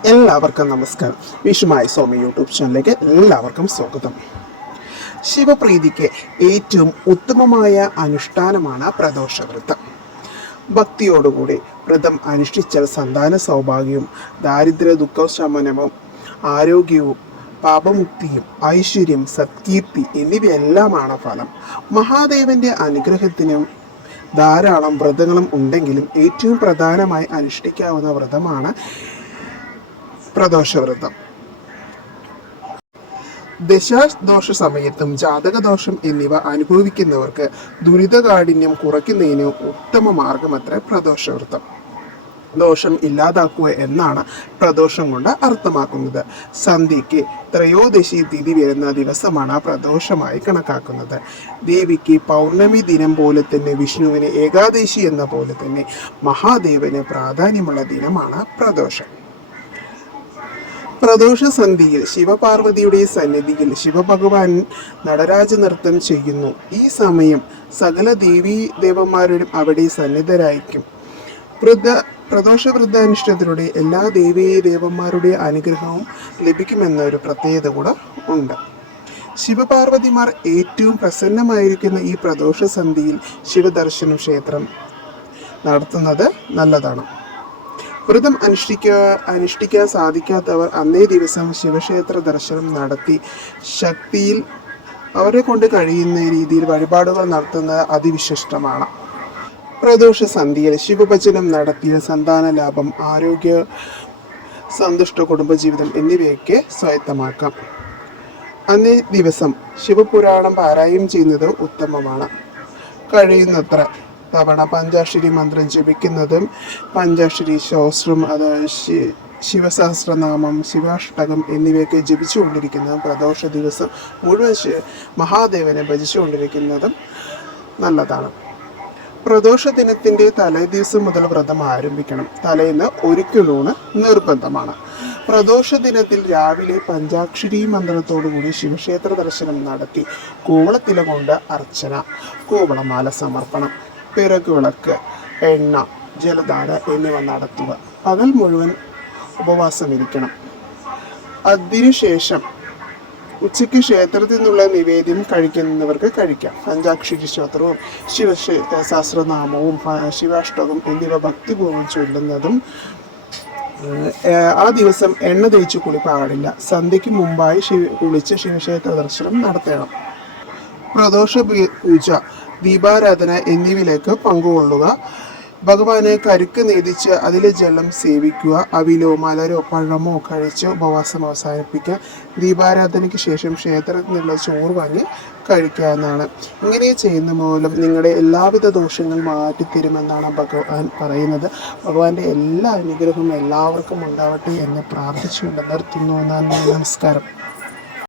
എല്ലാവർക്കും നമസ്കാരം. വിഷുമായി സോമി യൂട്യൂബ് ചാനലിലേക്ക് എല്ലാവർക്കും സ്വാഗതം. ശിവപ്രീതിക്ക് ഏറ്റവും ഉത്തമമായ അനുഷ്ഠാനമാണ് പ്രദോഷവ്രതം. ഭക്തിയോടുകൂടി വ്രതം അനുഷ്ഠിച്ചാൽ സന്താന സൗഭാഗ്യവും ദാരിദ്ര്യ ദുഃഖശമനവും ആരോഗ്യവും പാപമുക്തിയും ഐശ്വര്യം സത്കീർത്തി എന്നിവയെല്ലാമാണ് ഫലം. മഹാദേവന്റെ അനുഗ്രഹത്തിനും ധാരാളം വ്രതങ്ങളും ഉണ്ടെങ്കിലും ഏറ്റവും പ്രധാനമായി അനുഷ്ഠിക്കാവുന്ന വ്രതമാണ് പ്രദോഷവ്രതം. ദശാദോഷ സമയത്തും ജാതകദോഷം എന്നിവ അനുഭവിക്കുന്നവർക്ക് ദുരിതകാഠിന്യം കുറയ്ക്കുന്നതിന് ഉത്തമ മാർഗമത്രേ പ്രദോഷവ്രതം. ദോഷം ഇല്ലാതാക്കുക എന്നാണ് പ്രദോഷം കൊണ്ട് അർത്ഥമാക്കുന്നത്. സന്ധ്യയ്ക്ക് ത്രയോദശി തിഥി വരുന്ന ദിവസമാണ് പ്രദോഷമായി കണക്കാക്കുന്നത്. ദേവിക്ക് പൗർണമി ദിനം പോലെ തന്നെ വിഷ്ണുവിന് ഏകാദശി എന്ന പോലെ തന്നെ മഹാദേവന് പ്രാധാന്യമുള്ള ദിനമാണ് പ്രദോഷം. പ്രദോഷ സന്ധ്യയിൽ ശിവപാർവതിയുടെ സന്നിധിയിൽ ശിവഭഗവാൻ നടരാജ നൃത്തം ചെയ്യുന്നു. ഈ സമയം സകല ദേവീ ദേവന്മാരും അവിടെ സന്നിധരായിരിക്കും. പ്രദോഷ വ്രതാനുഷ്ഠാനത്തിലൂടെ എല്ലാ ദേവീ ദേവന്മാരുടെ അനുഗ്രഹവും ലഭിക്കുമെന്നൊരു പ്രത്യേകത കൂടെ ഉണ്ട്. ശിവപാർവതിമാർ ഏറ്റവും പ്രസന്നമായിരിക്കുന്ന ഈ പ്രദോഷ സന്ധ്യയിൽ ശിവദർശനം ക്ഷേത്രം നടത്തുന്നത് നല്ലതാണ്. വ്രതം അനുഷ്ഠിക്കാൻ സാധിക്കാത്തവർ അന്നേ ദിവസം ശിവക്ഷേത്ര ദർശനം നടത്തി ശക്തിയിൽ അവരെ കൊണ്ട് കഴിയുന്ന രീതിയിൽ വഴിപാടുകൾ നടത്തുന്നത് അതിവിശിഷ്ടമാണ്. പ്രദോഷ സന്ധ്യയിൽ ശിവഭജനം നടത്തിയ സന്താന ലാഭം, ആരോഗ്യ, സന്തുഷ്ട കുടുംബജീവിതം എന്നിവയൊക്കെ സ്വായത്തമാക്കാം. അന്നേ ദിവസം ശിവപുരാണം പാരായണം ചെയ്യുന്നത് ഉത്തമമാണ്. കഴിയുന്നത്ര തവണ പഞ്ചാക്ഷരി മന്ത്രം ജപിക്കുന്നതും പഞ്ചാക്ഷരി ശോസ്ത്രം, ശിവസഹസ്രനാമം, ശിവാഷ്ടകം എന്നിവയൊക്കെ ജപിച്ചുകൊണ്ടിരിക്കുന്നതും പ്രദോഷ ദിവസം മുഴുവൻ മഹാദേവനെ ഭജിച്ചുകൊണ്ടിരിക്കുന്നതും നല്ലതാണ്. പ്രദോഷ ദിനത്തിൻ്റെ തലേദിവസം മുതൽ വ്രതം ആരംഭിക്കണം. തലേന്ന് ഒരിക്കലൂണ് നിർബന്ധമാണ്. പ്രദോഷ ദിനത്തിൽ രാവിലെ പഞ്ചാക്ഷരി മന്ത്രത്തോടുകൂടി ശിവക്ഷേത്ര ദർശനം നടത്തി കൂവളത്തില കൊണ്ട് അർച്ചന, കൂവളമാല സമർപ്പണം, പിറകു വിളക്ക്, എണ്ണ, ജലധാര എന്നിവ നടത്തുക. പകൽ മുഴുവൻ ഉപവാസമിരിക്കണം. അതിനുശേഷം ഉച്ചയ്ക്ക് ക്ഷേത്രത്തിൽ നിന്നുള്ള നിവേദ്യം കഴിക്കുന്നവർക്ക് കഴിക്കാം. പഞ്ചാക്ഷരി സ്തോത്രവും ശിവസഹസ്രനാമവും ശിവാഷ്ടകവും എന്നിവ ഭക്തിപൂർവ്വം ചൊല്ലുന്നതും. ആ ദിവസം എണ്ണ തേച്ച് കുളിപ്പാടില്ല. സന്ധ്യയ്ക്ക് മുമ്പായി കുളിച്ച് ശിവക്ഷേത്ര ദർശനം നടത്തണം. പ്രദോഷ പൂജ, ദീപാരാധന എന്നിവയിലേക്ക് പങ്കുകൊള്ളുക. ഭഗവാന് കരുക്ക് നേദിച്ച് അതിലെ ജലം സേവിക്കുക. അവിലോ മലരോ പഴമോ കഴിച്ച് ഉപവാസം അവസാനിപ്പിക്കുക. ദീപാരാധനയ്ക്ക് ശേഷം ക്ഷേത്രത്തിൽ നിന്നുള്ള ചോറ് വാങ്ങി കഴിക്കാവുന്നതാണ്. ഇങ്ങനെ ചെയ്യുന്ന മൂലം നിങ്ങളുടെ എല്ലാവിധ ദോഷങ്ങൾ മാറ്റിത്തരുമെന്നാണ് ഭഗവാൻ പറയുന്നത്. ഭഗവാന്റെ എല്ലാ അനുഗ്രഹവും എല്ലാവർക്കും ഉണ്ടാവട്ടെ എന്ന് പ്രാർത്ഥിച്ചുകൊണ്ട് നിർത്തുന്നു. നന്ദി, നമസ്കാരം.